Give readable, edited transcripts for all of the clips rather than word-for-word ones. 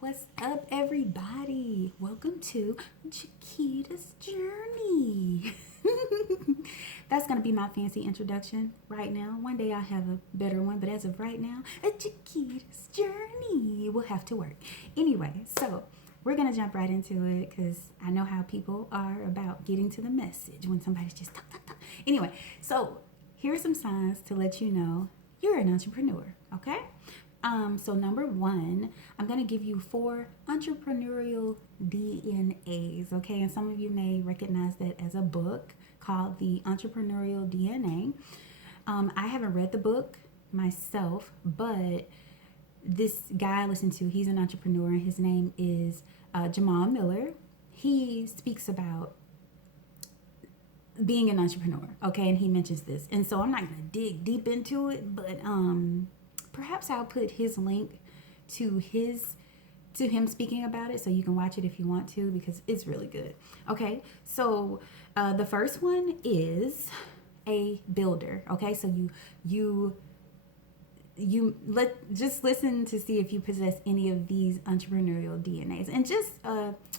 What's up, everybody? Welcome to Chiquita's Journey. That's going to be my fancy introduction right now. One day I'll have a better one, but as of right now, a Chiquita's Journey will have to work. Anyway, so we're going to jump right into it because I know how people are about getting to the message when somebody's just talk, talk, talk. Anyway, so here's some signs to let you know you're an entrepreneur, okay? So number one, I'm going to give you 4 entrepreneurial DNAs, okay? And some of you may recognize that as a book called The Entrepreneurial DNA. I haven't read the book myself, but this guy I listen to, he's an entrepreneur. His name is Jamal Miller. He speaks about being an entrepreneur, okay? And he mentions this. And so I'm not going to dig deep into it, but perhaps I'll put his link to him speaking about it so you can watch it if you want to because it's really good. Okay, so the first one is a builder. Okay, so just listen to see if you possess any of these entrepreneurial DNAs, and just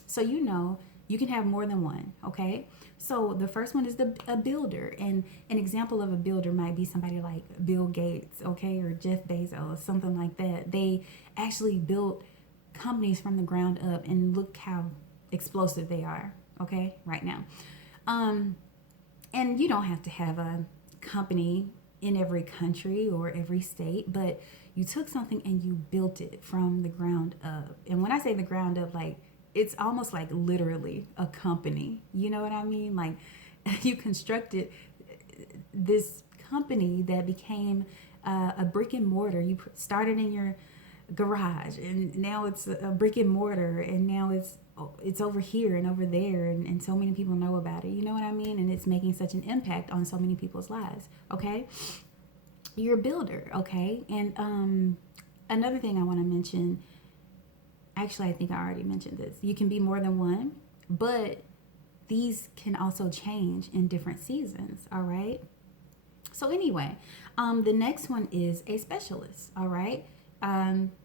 so you know, you can have more than one. Okay, so the first one is a builder, and an example of a builder might be somebody like Bill Gates, okay, or Jeff Bezos, something like that. They actually built companies from the ground up, and look how explosive they are, okay, right now. And you don't have to have a company in every country or every state, but you took something and you built it from the ground up. And when I say the ground up, like, it's almost like literally a company. You know what I mean? Like, you constructed this company that became a brick and mortar. You started in your garage, and now it's a brick and mortar, and now it's over here and over there, and so many people know about it. You know what I mean? And it's making such an impact on so many people's lives. Okay, you're a builder. Okay, and another thing I want to mention. Actually, I think I already mentioned this. You can be more than one, but these can also change in different seasons, all right? So anyway, the next one is a specialist, all right?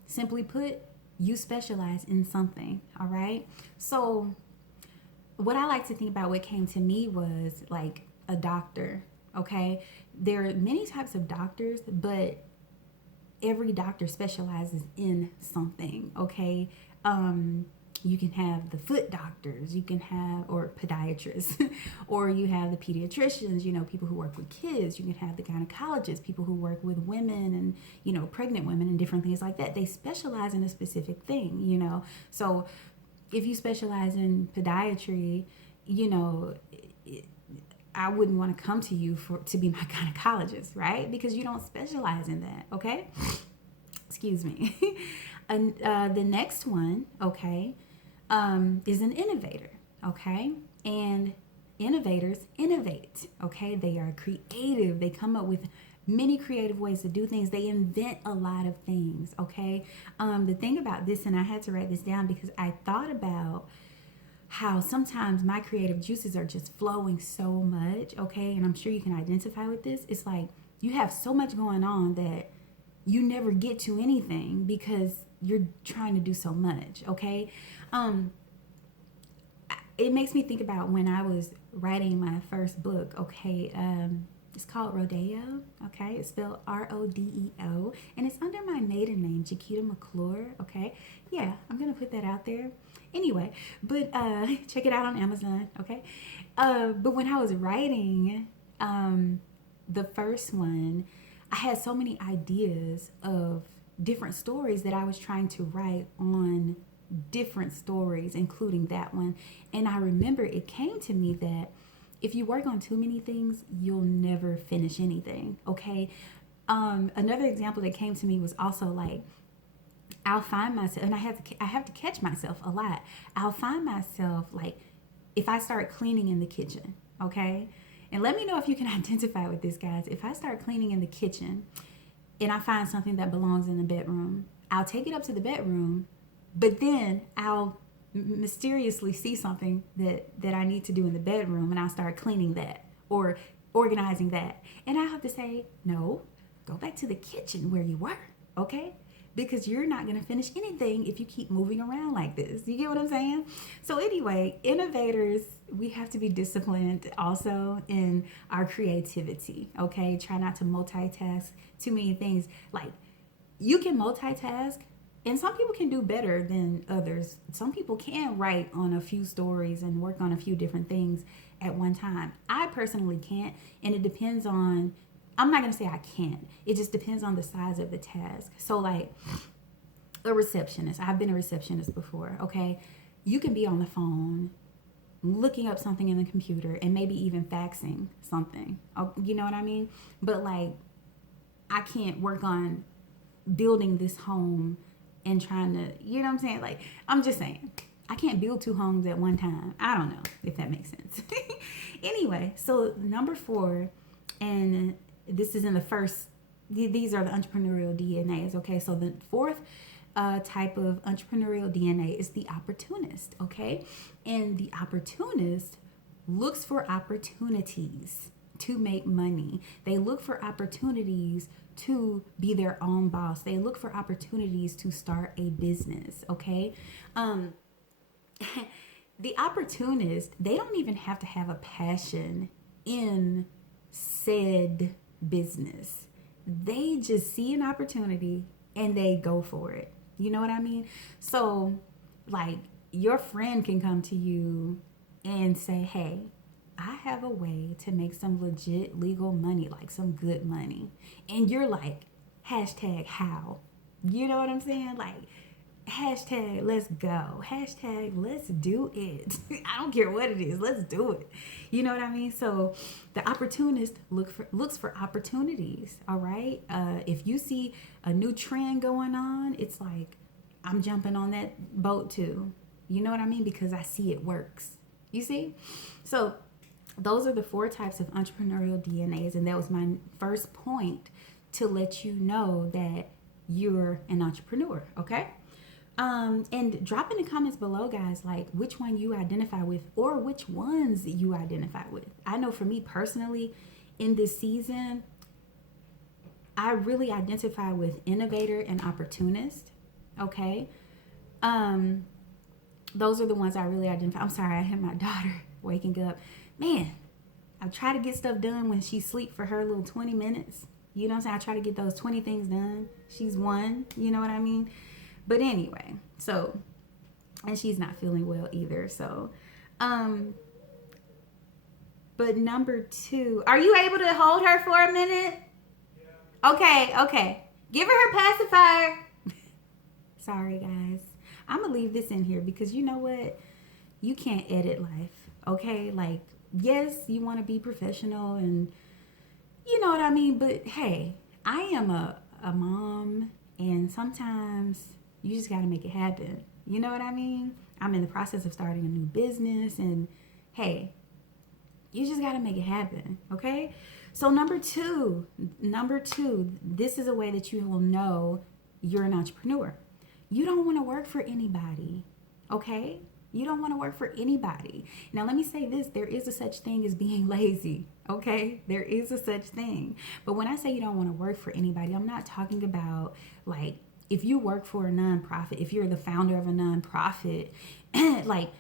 Simply put, you specialize in something, all right? So what I like to think about, what came to me was like a doctor, okay? There are many types of doctors, but every doctor specializes in something, okay? You can have the foot doctors, you can have, or podiatrists, or you have the pediatricians, you know, people who work with kids. You can have the gynecologists, people who work with women and, you know, pregnant women and different things like that. They specialize in a specific thing, you know. So if you specialize in podiatry, you know, I wouldn't want to come to you to be my gynecologist, right? Because you don't specialize in that, okay? Excuse me. And the next one, okay, is an innovator, okay? And innovators innovate, okay? They are creative. They come up with many creative ways to do things. They invent a lot of things, okay? The thing about this, and I had to write this down because I thought about how sometimes my creative juices are just flowing so much, okay? And I'm sure you can identify with this. It's like you have so much going on that you never get to anything because you're trying to do so much, okay? It makes me think about when I was writing my first book, okay? It's called Rodeo, okay? It's spelled Rodeo, and it's under my maiden name, Chiquita McClure, okay? Yeah, I'm gonna put that out there. Anyway, but check it out on Amazon, okay? But when I was writing the first one, I had so many ideas of different stories that I was trying to write on different stories, including that one. And I remember it came to me that if you work on too many things, you'll never finish anything, okay? Another example that came to me was also like, I'll find myself, and I have to catch myself a lot. I'll find myself like, if I start cleaning in the kitchen, okay? And let me know if you can identify with this, guys. If I start cleaning in the kitchen and I find something that belongs in the bedroom, I'll take it up to the bedroom, but then I'll mysteriously see something that I need to do in the bedroom, and I'll start cleaning that or organizing that. And I have to say, no, go back to the kitchen where you were, okay? because you're not going to finish anything if you keep moving around like this. You get what I'm saying? So anyway, innovators, we have to be disciplined also in our creativity, okay? Try not to multitask too many things. Like, you can multitask, and some people can do better than others. Some people can write on a few stories and work on a few different things at one time. I personally can't, and it depends on, I'm not going to say I can't. It just depends on the size of the task. So like a receptionist, I've been a receptionist before, okay? You can be on the phone looking up something in the computer and maybe even faxing something. You know what I mean? But like, I can't work on building this home and trying to, you know what I'm saying? Like, I'm just saying, I can't build 2 homes at one time. I don't know if that makes sense. Anyway, so number 4, and this is in the first, these are the entrepreneurial DNAs, okay? So the 4th type of entrepreneurial DNA is the opportunist, okay? And the opportunist looks for opportunities to make money. They look for opportunities to be their own boss. They look for opportunities to start a business, okay? The opportunist, they don't even have to have a passion in said business. They just see an opportunity and they go for it. You know what I mean? So, like, your friend can come to you and say, hey, I have a way to make some legit legal money, like some good money. And you're like, hashtag how? You know what I'm saying? Like, hashtag let's go. Hashtag let's do it. I don't care what it is. Let's do it. You know what I mean? So the opportunist looks for opportunities. All right. If you see a new trend going on, it's like, I'm jumping on that boat too. You know what I mean? Because I see it works. You see? So those are the 4 types of entrepreneurial DNAs. And that was my first point to let you know that you're an entrepreneur. Okay. And drop in the comments below, guys, like which one you identify with or which ones you identify with. I know for me personally, in this season, I really identify with innovator and opportunist. Okay. Those are the ones I really identify. I'm sorry, I had my daughter waking up. Man, I try to get stuff done when she sleep for her little 20 minutes. You know what I'm saying? I try to get those 20 things done. She's 1, you know what I mean? But anyway, so, and she's not feeling well either. So, but number 2, are you able to hold her for a minute? Yeah. Okay. Give her pacifier. Sorry, guys. I'm going to leave this in here because you know what? You can't edit life, okay? Like, yes, you want to be professional and you know what I mean? But hey, I am a mom, and sometimes you just got to make it happen. You know what I mean? I'm in the process of starting a new business, and hey, you just got to make it happen, okay? So number two, this is a way that you will know you're an entrepreneur. You don't want to work for anybody, okay? You don't want to work for anybody. Now, let me say this. There is a such thing as being lazy, okay? There is a such thing. But when I say you don't want to work for anybody, I'm not talking about, like, if you work for a nonprofit, if you're the founder of a nonprofit, like,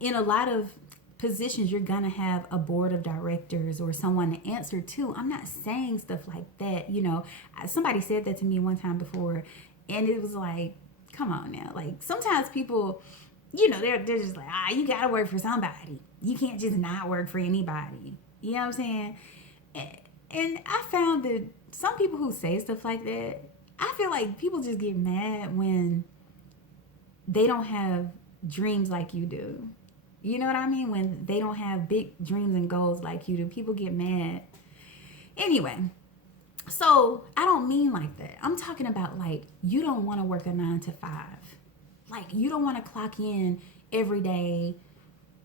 in a lot of positions, you're going to have a board of directors or someone to answer to. I'm not saying stuff like that. You know, somebody said that to me one time before, and it was like, come on now. Like, sometimes people, you know, they're just like, you got to work for somebody. You can't just not work for anybody. You know what I'm saying? And I found that some people who say stuff like that, I feel like people just get mad when they don't have dreams like you do. You know what I mean? When they don't have big dreams and goals like you do, people get mad. Anyway, so I don't mean like that. I'm talking about, like, you don't want to work a 9 to 5. Like, you don't want to clock in every day,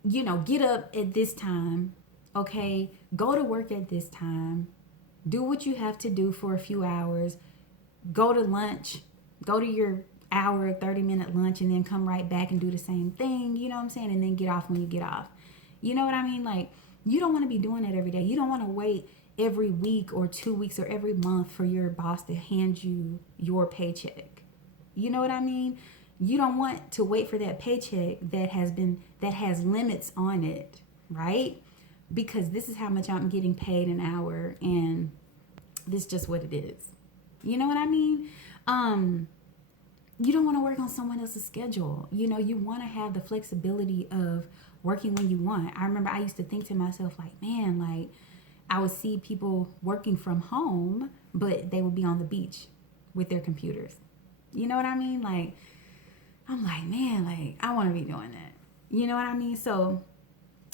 you know, get up at this time, okay? Go to work at this time. Do what you have to do for a few hours. Go to lunch. Go to your hour, 30-minute lunch, and then come right back and do the same thing, you know what I'm saying? And then get off when you get off. You know what I mean? Like, you don't want to be doing that every day. You don't want to wait every week or 2 weeks or every month for your boss to hand you your paycheck. You know what I mean? You don't want to wait for that paycheck that has limits on it, right? Because this is how much I'm getting paid an hour, and this is just what it is. You know what I mean? Um, you don't want to work on someone else's schedule. You want to have the flexibility of working when you want. I remember I used to think to myself, like, man, like, I would see people working from home, but they would be on the beach with their computers. You know what I mean? Like, I'm like, man, like, I want to be doing that. You know what I mean? So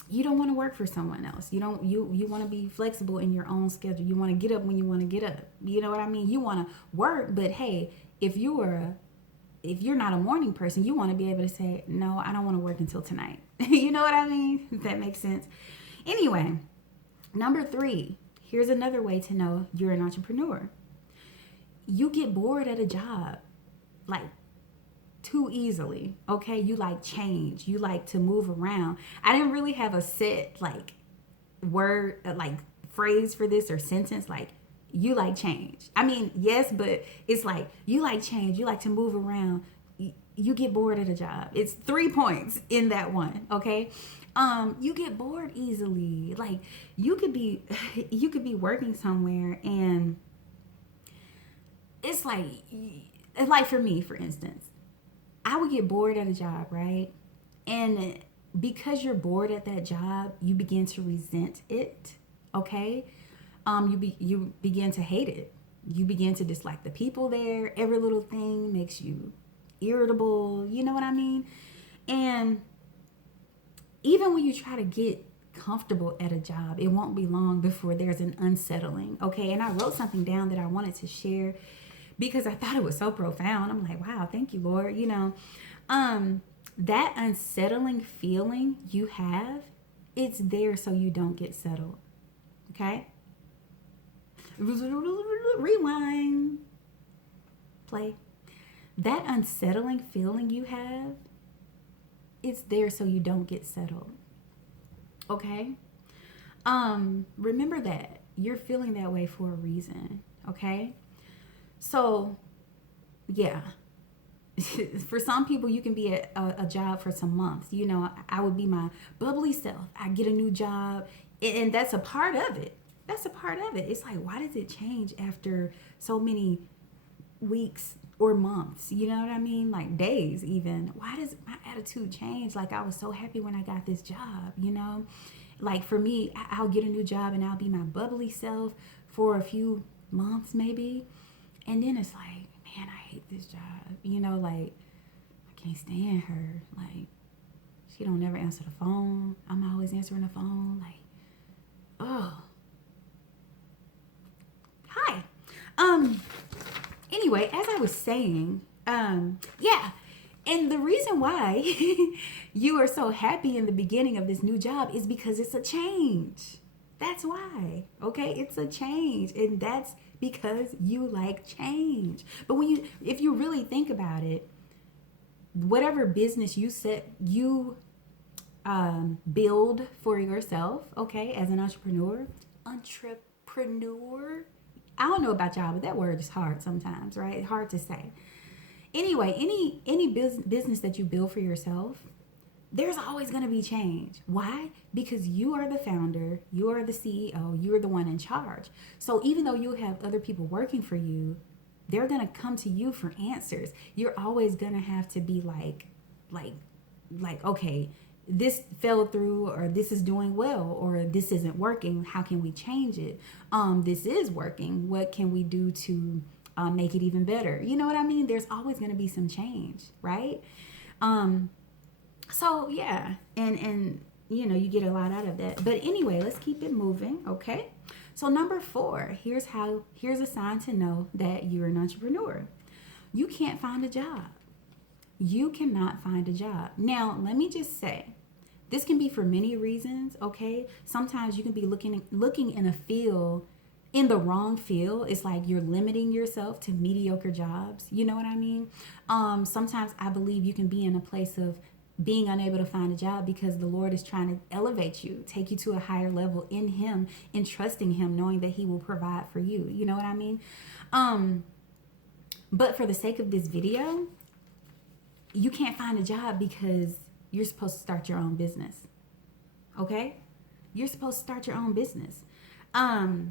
you don't want to work for someone else. You want to be flexible in your own schedule. You want to get up when you want to get up. You know what I mean? You want to work, but hey, if you're not a morning person, you want to be able to say, no, I don't want to work until tonight. You know what I mean? If that makes sense. Anyway, number 3, here's another way to know you're an entrepreneur. You get bored at a job, like, too easily. Okay, you like change, you like to move around. I didn't really have a set, like, word, like, phrase for this or sentence, like, you like change. I mean, yes, but it's like, you like change, you like to move around, you get bored at a job. It's 3 points in that one. Okay, you get bored easily. Like, you could be you could be working somewhere, and it's like for me, for instance, I would get bored at a job, right? And because you're bored at that job, you begin to resent it. Okay, you begin to hate it. You begin to dislike the people there. Every little thing makes you irritable. You know what I mean? And even when you try to get comfortable at a job, it won't be long before there's an unsettling. Okay, and I wrote something down that I wanted to share because I thought it was so profound. I'm like, wow, thank you, Lord. That unsettling feeling you have, it's there so you don't get settled. Okay? Rewind. Play. That unsettling feeling you have, it's there so you don't get settled. Okay? Remember that. You're feeling that way for a reason. Okay? So, yeah. For some people, you can be at a job for some months. I would be my bubbly self. I get a new job, and that's a part of it. That's a part of it. It's like, why does it change after so many weeks or months? You know what I mean? Like days even. Why does my attitude change? Like, I was so happy when I got this job. Like, for me, I'll get a new job and I'll be my bubbly self for a few months maybe. And then it's like, man, I hate this job. Like, I can't stand her. Like, she don't never answer the phone. I'm always answering the phone. Like, oh. Hi. Anyway, as I was saying, yeah. And the reason why you are so happy in the beginning of this new job is because it's a change. That's why. Okay? It's a change. And that's because you like change. But if you really think about it, whatever business you build for yourself, okay, as an entrepreneur, I don't know about y'all, but that word is hard sometimes, right? Hard to say. Anyway, any business that you build for yourself, there's always going to be change. Why? Because you are the founder, you are the CEO, you're the one in charge. So even though you have other people working for you, they're going to come to you for answers. You're always going to have to be like, okay, this fell through, or this is doing well, or this isn't working. How can we change it? This is working. What can we do to make it even better? You know what I mean? There's always going to be some change, right? So yeah, and you get a lot out of that. But anyway, let's keep it moving, okay? So number 4, here's a sign to know that you're an entrepreneur. You can't find a job. You cannot find a job. Now, let me just say, this can be for many reasons, okay? Sometimes you can be looking in a field, in the wrong field. It's like you're limiting yourself to mediocre jobs. You know what I mean? Sometimes I believe you can be in a place of being unable to find a job because the Lord is trying to elevate you, take you to a higher level in Him, and trusting Him, knowing that He will provide for you. You know what I mean? But for the sake of this video, you can't find a job because you're supposed to start your own business. Okay? You're supposed to start your own business. Y'all,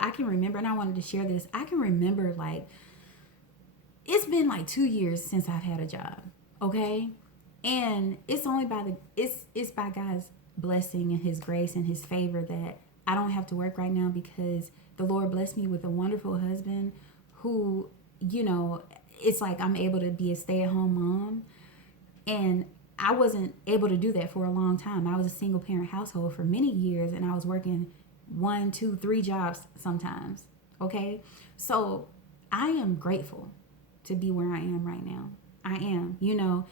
I can remember, and I wanted to share this. I can remember, like, it's been like 2 years since I've had a job. Okay? And it's only by it's by God's blessing and his grace and his favor that I don't have to work right now, because the Lord blessed me with a wonderful husband who, you know, it's like I'm able to be a stay-at-home mom. And I wasn't able to do that for a long time. I was a single parent household for many years, and I was working 1, 2, 3 jobs sometimes. Okay? So I am grateful to be where I am right now. I am, you know.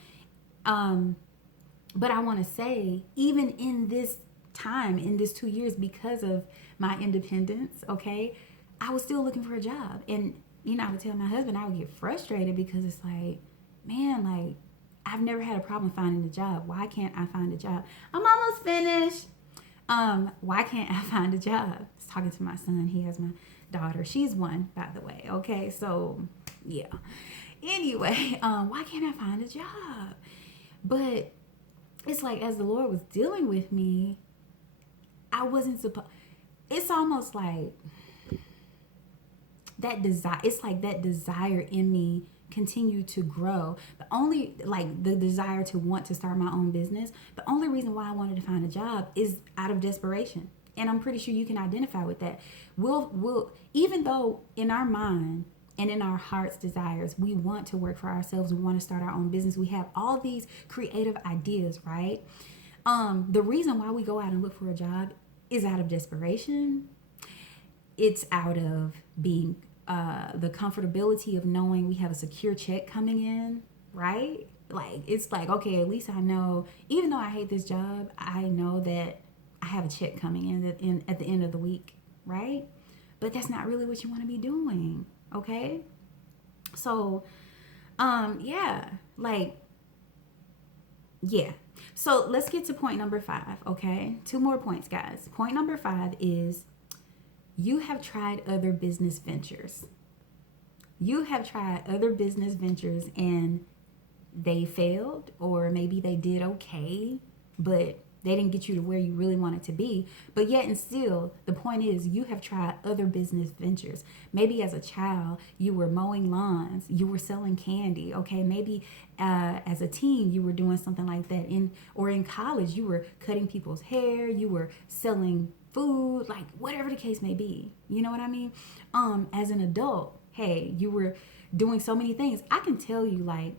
But I want to say, even in this time, in this 2 years, because of my independence, okay, I was still looking for a job. And, you know, I would tell my husband, I would get frustrated because it's like, man, like, I've never had a problem finding a job. Why can't I find a job? I'm almost finished. Why can't I find a job? I was talking to my son. He has my daughter. She's 1, by the way. Okay, so yeah. Anyway, why can't I find a job? But it's like, as the Lord was dealing with me, I wasn't supposed. It's almost like that desire. It's like that desire in me continued to grow. The only, like, the desire to want to start my own business, the only reason why I wanted to find a job is out of desperation. And I'm pretty sure you can identify with that. We'll even though in our mind and in our heart's desires, we want to work for ourselves, we want to start our own business, we have all these creative ideas, right? The reason why we go out and look for a job is out of desperation. It's out of being the comfortability of knowing we have a secure check coming in, right? Like, it's like, okay, at least I know, even though I hate this job, I know that I have a check coming in at the end of the week, right? But that's not really what you want to be doing, okay? So, yeah. So let's get to point number 5, okay? 2 more points, guys. Point number 5 is, you have tried other business ventures. You have tried other business ventures and they failed, or maybe they did okay, but they didn't get you to where you really wanted to be. But yet and still, the point is, you have tried other business ventures. Maybe as a child, you were mowing lawns, you were selling candy, okay? Maybe as a teen, you were doing something like that. In college, you were cutting people's hair, you were selling food, like whatever the case may be. You know what I mean? As an adult, hey, you were doing so many things. I can tell you, like,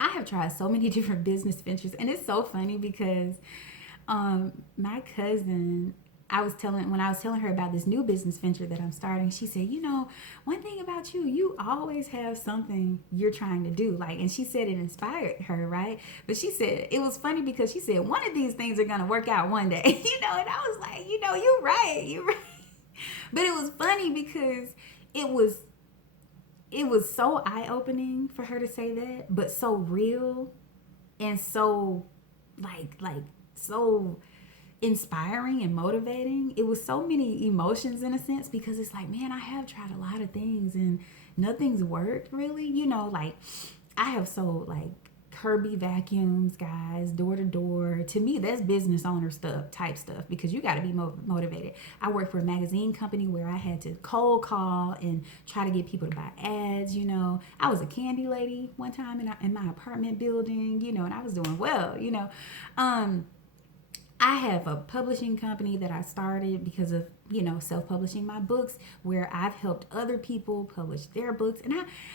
I have tried so many different business ventures, and it's so funny because my cousin, when I was telling her about this new business venture that I'm starting, she said, you know, one thing about you, you always have something you're trying to do. Like, and she said it inspired her, right? But she said, it was funny because she said, one of these things are going to work out one day, you know, and I was like, you know, you're right. But it was funny because it was so eye-opening for her to say that, but so real and so like so inspiring and motivating. It was so many emotions in a sense, because it's like, man, I have tried a lot of things and nothing's worked really. You know, like, I have sold like Kirby vacuums, guys, door to door. To me, that's business owner type stuff, because you got to be motivated. I worked for a magazine company where I had to cold call and try to get people to buy ads. You know, I was a candy lady one time in my apartment building, you know, and I was doing well, you know. I have a publishing company that I started because of, you know, self-publishing my books, where I've helped other people publish their books. And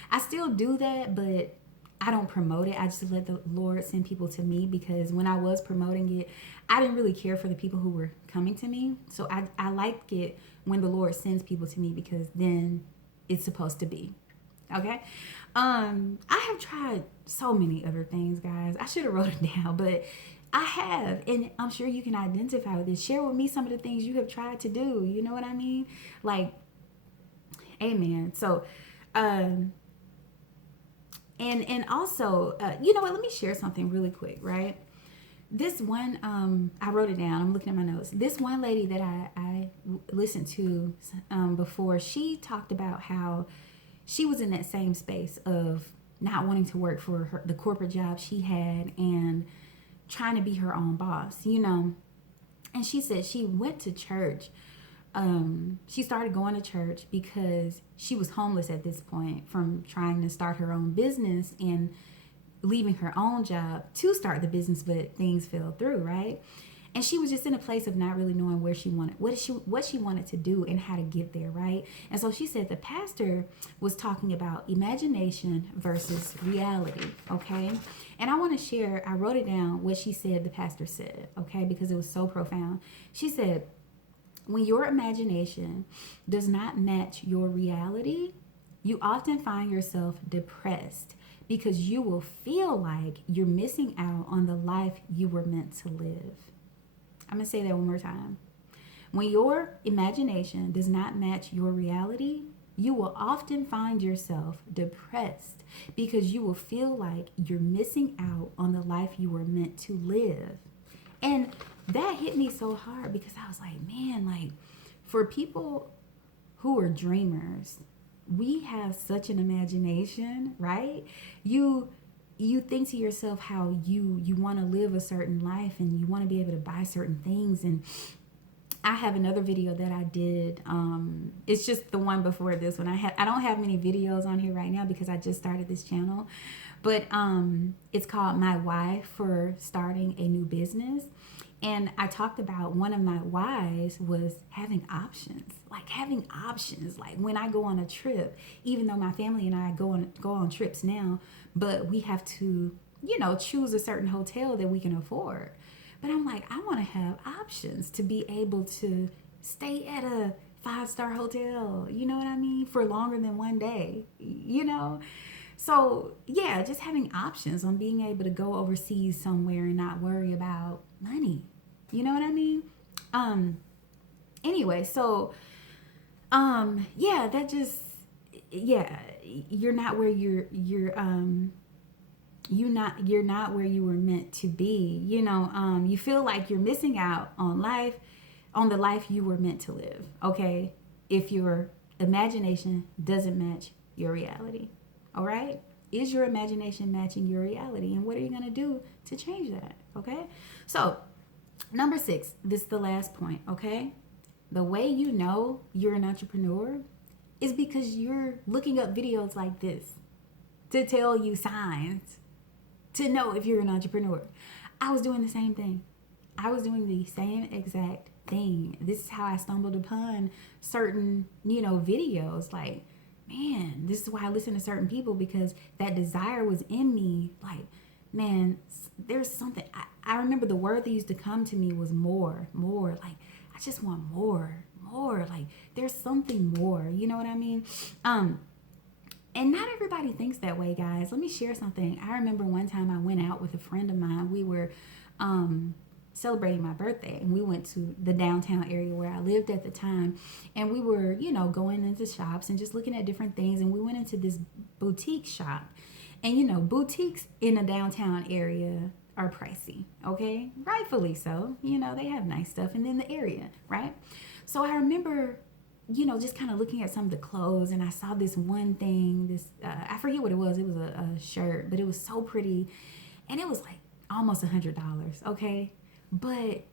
I still do that, but I don't promote it. I just let the Lord send people to me, because when I was promoting it, I didn't really care for the people who were coming to me. So I like it when the Lord sends people to me, because then it's supposed to be. Okay? I have tried so many other things, guys. I should have wrote it down, but I have, and I'm sure you can identify with this. Share with me some of the things you have tried to do. You know what I mean? Like, amen. So, and also, you know what? Let me share something really quick, right? This one, I wrote it down. I'm looking at my notes. This one lady that I listened to before, she talked about how she was in that same space of not wanting to work for the corporate job she had and trying to be her own boss, you know. And she said she went to church. She started going to church because she was homeless at this point from trying to start her own business and leaving her own job to start the business, but things fell through, right? And she was just in a place of not really knowing where she wanted, what she wanted to do and how to get there, right? And so she said the pastor was talking about imagination versus reality, okay? And I want to share, I wrote it down, what she said the pastor said, okay? Because it was so profound. She said, when your imagination does not match your reality, you often find yourself depressed because you will feel like you're missing out on the life you were meant to live. I'm going to say that one more time. When your imagination does not match your reality, you will often find yourself depressed because you will feel like you're missing out on the life you were meant to live. And that hit me so hard because I was like, man, like for people who are dreamers, we have such an imagination, right? You think to yourself how you want to live a certain life and you want to be able to buy certain things. And I have another video that I did. It's just the one before this one. I don't have many videos on here right now because I just started this channel, but it's called My Why for Starting a New Business. And I talked about one of my whys was having options, like when I go on a trip, even though my family and I go on trips now, but we have to, choose a certain hotel that we can afford. But I'm like, I want to have options to be able to stay at a 5-star hotel, you know what I mean, for longer than one day, So yeah, just having options on being able to go overseas somewhere and not worry about money. You know what I mean? Anyway, so you're not where you're not where you were meant to be. You feel like you're missing out on the life you were meant to live, okay? If your imagination doesn't match your reality. All right? Is your imagination matching your reality? And what are you going to do to change that? Okay? So, number 6, this is the last point, okay? The way you know you're an entrepreneur is because you're looking up videos like this to tell you signs to know if you're an entrepreneur. I was doing the same thing. I was doing the same exact thing. This is how I stumbled upon certain, videos. Like, man, this is why I listen to certain people, because that desire was in me. Like, man, there's something. I remember the word that used to come to me was more. Like, I just want more. Like, there's something more. You know what I mean? And not everybody thinks that way, guys. Let me share something. I remember one time I went out with a friend of mine. We were celebrating my birthday, and we went to the downtown area where I lived at the time, and we were, going into shops and just looking at different things, and we went into this boutique shop. And boutiques in a downtown area are pricey, okay? Rightfully so. They have nice stuff in the area, right? So I remember, just kind of looking at some of the clothes, and I saw this one thing, I forget what it was. It was a shirt, but it was so pretty, and it was like almost $100, okay? But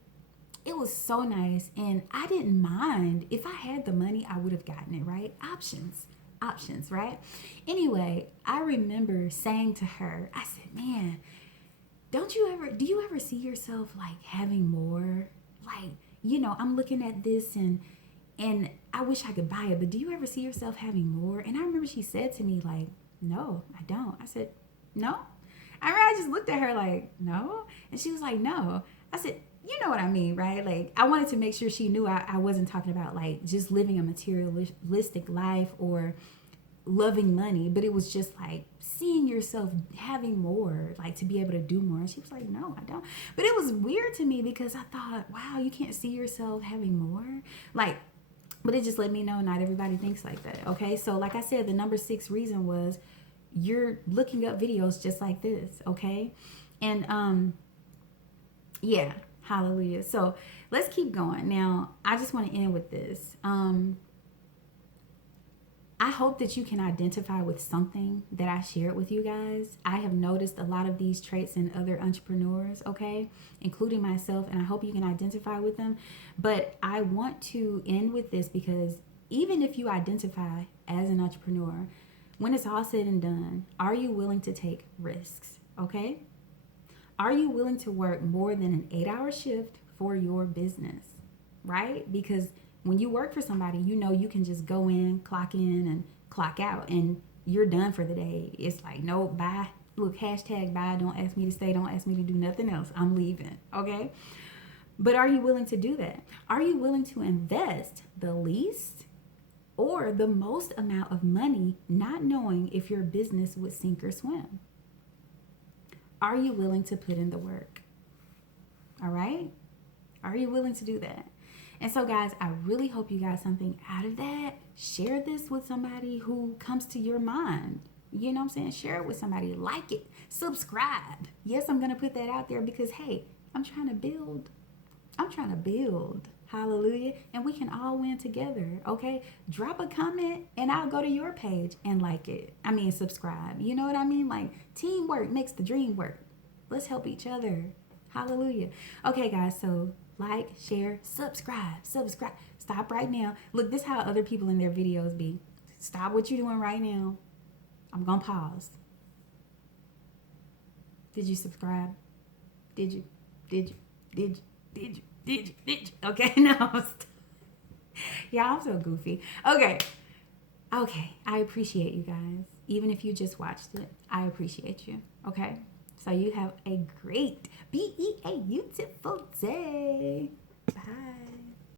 it was so nice, and I didn't mind. If I had the money, I would have gotten it, right? Options, right? Anyway, I remember saying to her, I said, man, do you ever see yourself like having more? Like, I'm looking at this and I wish I could buy it, but do you ever see yourself having more? And I remember she said to me, like, no, I don't. I said, no? I just looked at her like, no? And she was like, no. I said, you know what I mean, right? Like, I wanted to make sure she knew I wasn't talking about like just living a materialistic life or loving money, but it was just like seeing yourself having more, like to be able to do more. And she was like, no, I don't. But it was weird to me because I thought, wow, you can't see yourself having more? Like, but it just let me know not everybody thinks like that, okay? So like I said, the number 6 reason was you're looking up videos just like this, okay? And yeah, hallelujah. So let's keep going. Now, I just want to end with this. I hope that you can identify with something that I shared with you guys. I have noticed a lot of these traits in other entrepreneurs, okay, including myself, and I hope you can identify with them. But I want to end with this because even if you identify as an entrepreneur, when it's all said and done, are you willing to take risks, okay? Are you willing to work more than an 8-hour shift for your business, right? Because when you work for somebody, you know you can just go in, clock in, and clock out, and you're done for the day. It's like, no, bye. Look, hashtag bye. Don't ask me to stay. Don't ask me to do nothing else. I'm leaving, okay? But are you willing to do that? Are you willing to invest the least or the most amount of money, not knowing if your business would sink or swim? Are you willing to put in the work? All right? Are you willing to do that? And so, guys, I really hope you got something out of that. Share this with somebody who comes to your mind. You know what I'm saying? Share it with somebody. Like it. Subscribe. Yes, I'm going to put that out there because, hey, I'm trying to build. Hallelujah. And we can all win together, okay? Drop a comment and I'll go to your page and like it. Subscribe. You know what I mean? Like, teamwork makes the dream work. Let's help each other. Hallelujah. Okay, guys, so like, share, subscribe. Stop right now. Look, this is how other people in their videos be. Stop what you're doing right now. I'm going to pause. Did you subscribe? Did you? Okay, no. Yeah, I'm so goofy. Okay. I appreciate you guys. Even if you just watched it, I appreciate you. Okay? So you have a great, beautiful day. Bye.